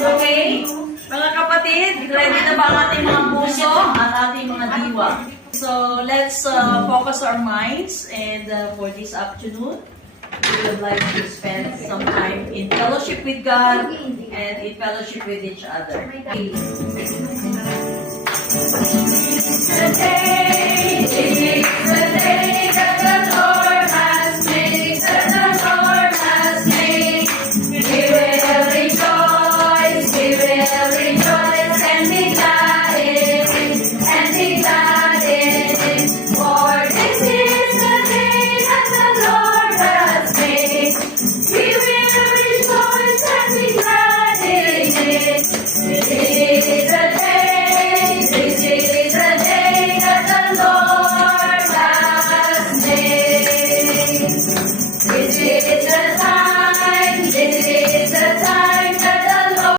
Okay? Mga kapatid, ready na ba ang ating mga puso at ating mga diwa? So, let's focus our minds and for this afternoon, we would like to spend some time in fellowship with God and in fellowship with each other. It's the day that